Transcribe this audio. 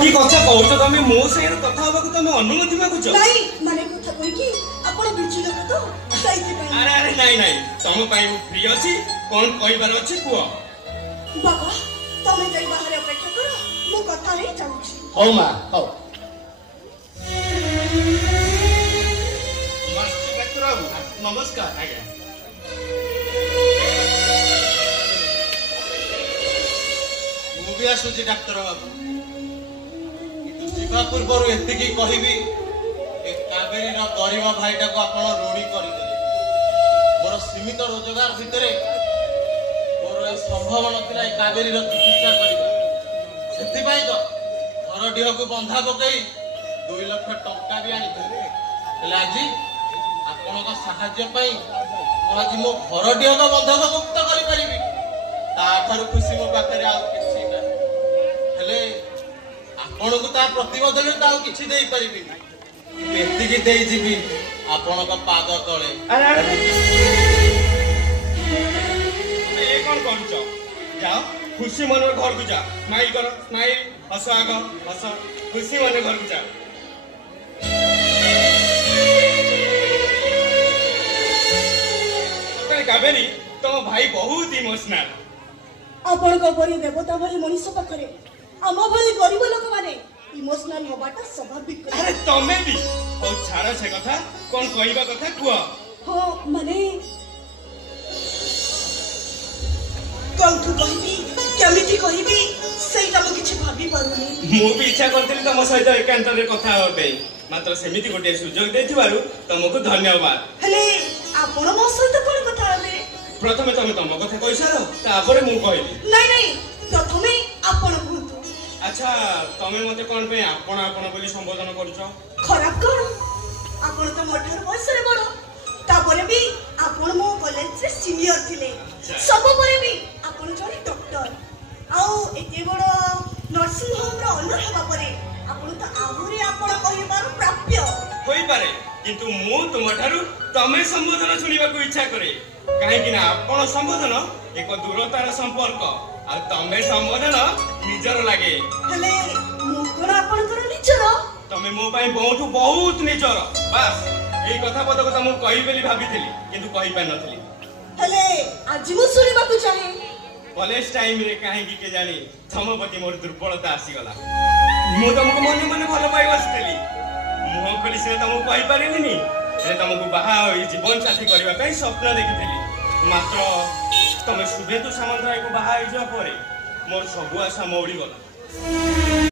কি কথা কହୁଛ ତମେ ମୋ ସାଙ୍ଗରେ କଥା ହବାକୁ ତମେ ଅନୁମତି ମାଗୁଛ? ନାଇଁ ମାନେ କଥା କହିକି ଆପଣ ବୁଝି ଲୋକ ତ ସେଇଥିପାଇଁ। ଆରେ ଆରେ ନାଇଁ ନାଇଁ ତମ ପାଇଁ ମୁଁ ଫ୍ରି ଅଛି। କଣ କହିବାର ଅଛି କୁହ। ବାବା ତମେ ଯାଇ ବାହାରେ ଅପେକ୍ଷା କର ମୁଁ କଥା ହେଇ ଯାଉଛି। ହଉ ମା ହଉ। ନମସ୍କାର ଆଜ୍ଞା। ମୁଁ ବି ଆସୁଛି ଡାକ୍ତର ବାବୁ। ଯିବା ପୂର୍ବରୁ ଏତିକି କହିବି ଏ କାବେରୀର ଗରିବ ଭାଇଟାକୁ ଆପଣ ଋଣୀ କରିଦେଲେ। ମୋର ସୀମିତ ରୋଜଗାର ଭିତରେ ମୋର ଏ ସମ୍ଭବ ନଥିଲା ଏ କାବେରୀର ଚିକିତ୍ସା କରିବା। ସେଥିପାଇଁ ତ ଘରଟିକୁ ବନ୍ଧା ପକେଇ 2 ଲକ୍ଷ ଟଙ୍କା ବି ଆଣିଥିଲି। ହେଲେ ଆଜି ଆପଣଙ୍କ ସାହାଯ୍ୟ ପାଇଁ ମୁଁ ଆଜି ମୋ ଘରଟିକୁ ବନ୍ଧକ ମୁକ୍ତ କରିପାରିବି। ତାଠାରୁ ଖୁସି ମୋ ପାଖରେ ଆଉ କିଛି ନାହିଁ। ହେଲେ ଆପଣଙ୍କୁ ତା ପ୍ରତିବଦଳରେ ତ ଆଉ କିଛି ଦେଇପାରିବିନି। ଏତିକି ଦେଇଯିବି ଆପଣଙ୍କ ପାଦ ତଳେ। ଏ କଣ କରୁଛ? ଯାଅ ଖୁସି ମନରେ ଘରକୁ ଯା। ସ୍ମାଇଲ କର ସ୍ମାଇଲ। ହସ ଆଗ ହସ। ଖୁସି ମନରେ ଘରକୁ ଯା। କାବେରୀ ତମ ଭାଇ ବହୁତ ଇମୋସନାଲ। ଆପଣଙ୍କ ପରି ଦେବତା ଭଳି ମଣିଷ ପାଖରେ ଆମ ଭଳି ଗରିବ ଲୋକମାନେ ଇମୋସନାଲ ହବାଟା ସ୍ୱାଭାବିକ। ଆରେ ତମେ ବି। ହଉ ଛାଡ ସେ କଥା। କଣ କହିବା କଥା କୁହ। ହଁ ମାନେ କଣଠୁ କହିବି କେମିତି କହିବି ସେଇଟା ମୁଁ କିଛି ଭାବି ପାରୁନି। ମୁଁ ବି ଇଚ୍ଛା କରିଥିଲି ତମ ସହିତ ଏକାନ୍ତରେ କଥା ହେବା ପାଇଁ। ମାତ୍ର ସେମିତି ଗୋଟିଏ ସୁଯୋଗ ଦେଇଥିବାରୁ ତମକୁ ଧନ୍ୟବାଦ। ହେଲେ ଆପଣ ମୋ ସହିତ କଣ କଥା ହେବେ? ପ୍ରଥମେ ତମେ ତମ କଥା କହିସାର ତାପରେ ମୁଁ କହିବି। ନାଇଁ ନାଇଁ ପ୍ରଥମେ ଆପଣ କୁହନ୍ତୁ। ଆଚ୍ଛା ତମେ ମତେ କଣ ପାଇଁ ଆପଣ ଆପଣ ବୋଲି ସମ୍ବୋଧନ କରୁଛ? ଖରାପ କଣ? ଆପଣ ତ ମୋ ଠାରୁ ବୟସରେ ବଡ। ତାପରେ ବି ଆପଣ ମୋ କଲେଜରେ ସିନିୟର ଥିଲେ। ସବୁ ପରେ ବି ଆପଣ ଜଣେ ଡକ୍ଟର। ଆଉ ଏତେ ବଡ ନର୍ସିଂ ହୋମର ଅନର ହେବା ପରେ ଆପଣ ତ ଆହୁରି ଆପଣ କହିବାର ପ୍ରାପ୍ୟ ହୋଇପାରେ। କିନ୍ତୁ ମୁଁ ତୁମଠାରୁ ତମେ ସମ୍ବୋଧନ ଶୁଣିବାକୁ ଇଚ୍ଛା କରେ। କାହିଁକି ନା ଆପଣ ସମ୍ବୋଧନ ଏକ ଦୂରତାର ସମ୍ପର୍କ ଆଉ ତମେ ସମ୍ବୋଧନ ନିଜର ଲାଗେ। ହେଲେ ମୁଁ କଣ ଆପଣଙ୍କର ନିଜର? ତମେ ମୋ ପାଇଁ ବହୁଠୁ ବହୁତ ନିଜର। ବାସ୍ ଏଇ କଥା ପଦକୁ ତମକୁ କହିବି ବୋଲି ଭାବିଥିଲି କିନ୍ତୁ କହିପାରିନଥିଲି। ହେଲେ ଆଜି ମୁଁ ଶୁଣିବାକୁ ଚାହେଁ। କଲେଜ ଟାଇମରେ କାହିଁକି କେଜାଣି ତମ ପ୍ରତି ମୋର ଦୁର୍ବଳତା ଆସିଗଲା। ମୁଁ ତମକୁ ମନେ ମନେ ଭଲ ପାଇ ବସିଥିଲି। ମୁହଁ ଖୋଲି ସିନା ତମକୁ କହିପାରିଲିନି। ହେଲେ ତମକୁ ବାହା ହୋଇ ଜୀବନ ସାଥୀ କରିବା ପାଇଁ ସ୍ୱପ୍ନ ଦେଖିଥିଲି। ମାତ୍ର ତମେ ଶୁଭେନ୍ଦୁ ସାମନ୍ତରାୟକୁ ବାହା ହେଇଯିବା ପରେ ମୋର ସବୁ ଆଶା ମଉଡ଼ିଗଲା।